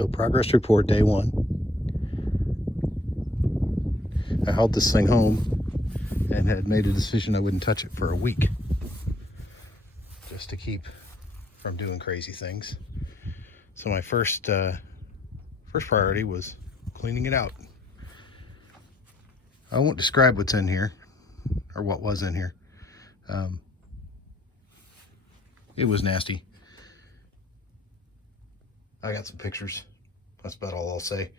So progress report day 1. I hauled this thing home and had made a decision I wouldn't touch it for a week, just to keep from doing crazy things. So my first priority was cleaning it out. I won't describe what's in here, or what was in here. It was nasty. I got some pictures. That's about all I'll say.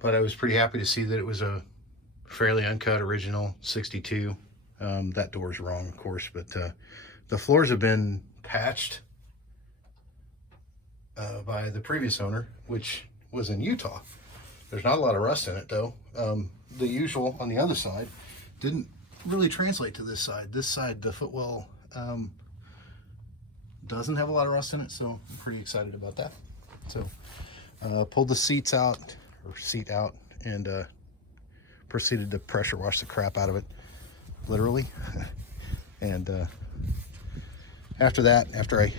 But I was pretty happy to see that it was a fairly uncut original 62. That door's wrong, of course, but the floors have been patched by the previous owner, which was in Utah. There's not a lot of rust in it, though. The usual on the other side didn't really translate to this side. This side, the footwell, doesn't have a lot of rust in it, so I'm pretty excited about that. So pulled the seat out, and proceeded to pressure wash the crap out of it, literally. And after that, after I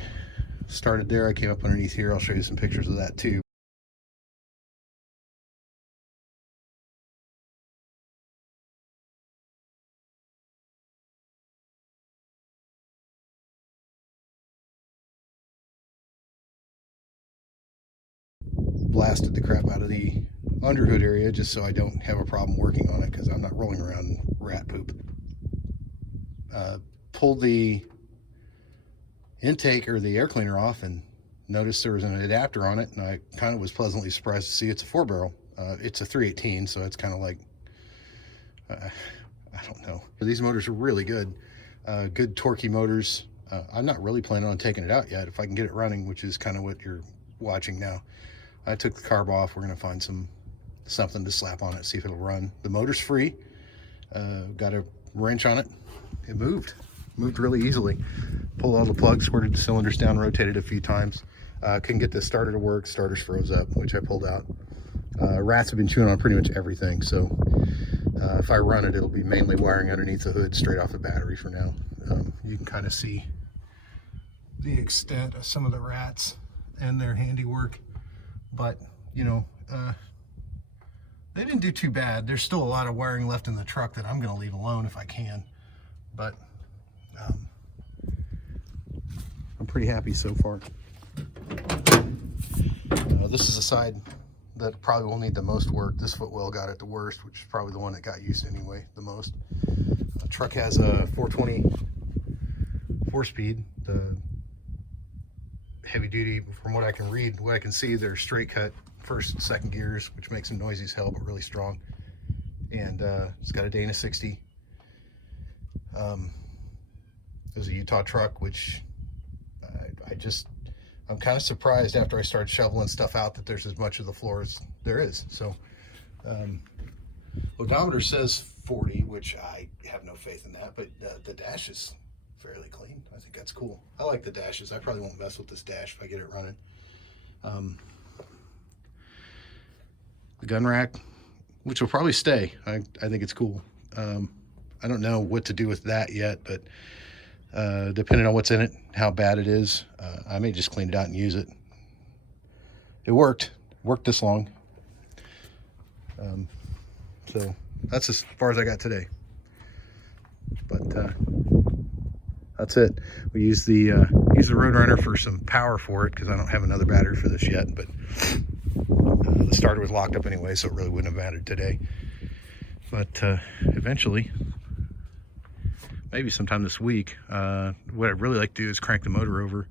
started there, I came up underneath here. I'll show you some pictures of that too. Blasted the crap out of the underhood area just so I don't have a problem working on it, because I'm not rolling around in rat poop. Pulled the intake or the air cleaner off and noticed there was an adapter on it, and I kind of was pleasantly surprised to see it's a 4-barrel. It's a 318, so it's kind of like, I don't know. These motors are really good. Good torquey motors. I'm not really planning on taking it out yet. If I can get it running, which is kind of what you're watching now. I took the carb off. We're going to find something to slap on it, see if it'll run. The motor's free. Got a wrench on it. It moved really easily. Pulled all the plugs, squirted the cylinders down, rotated a few times. Couldn't get the starter to work. Starters froze up, which I pulled out. Rats have been chewing on pretty much everything, so if I run it, it'll be mainly wiring underneath the hood straight off the battery for now. You can kind of see the extent of some of the rats and their handiwork, but you know, they didn't do too bad. There's still a lot of wiring left in the truck that I'm going to leave alone if I can, but I'm pretty happy so far. This is a side that probably will need the most work. This footwell got it the worst, which is probably the one that got used anyway the most. The truck has a 420 4-speed. The heavy duty, from what I can read, what I can see, they're straight cut first and second gears, which makes them noisy as hell, but really strong. And it's got a Dana 60. There's a Utah truck, which I'm kind of surprised after I started shoveling stuff out that there's as much of the floor as there is. So odometer says 40, which I have no faith in that, but the dash is fairly clean. I think that's cool. I like the dashes. I probably won't mess with this dash if I get it running. The gun rack, which will probably stay. I think it's cool. I don't know what to do with that yet, but depending on what's in it, how bad it is, I may just clean it out and use it. It worked this long. So that's as far as I got today. But that's it. We use the Roadrunner for some power for it, because I don't have another battery for this yet, but the starter was locked up anyway, so it really wouldn't have mattered today. But eventually, maybe sometime this week, what I'd really like to do is crank the motor over,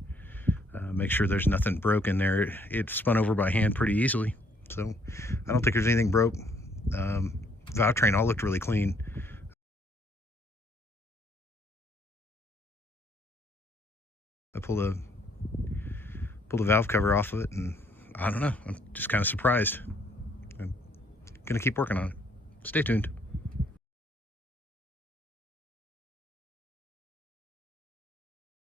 make sure there's nothing broke in there. It spun over by hand pretty easily, so I don't think there's anything broke. Valve train all looked really clean. I pulled the valve cover off of it, and I don't know, I'm just kind of surprised. I'm gonna keep working on it. Stay tuned.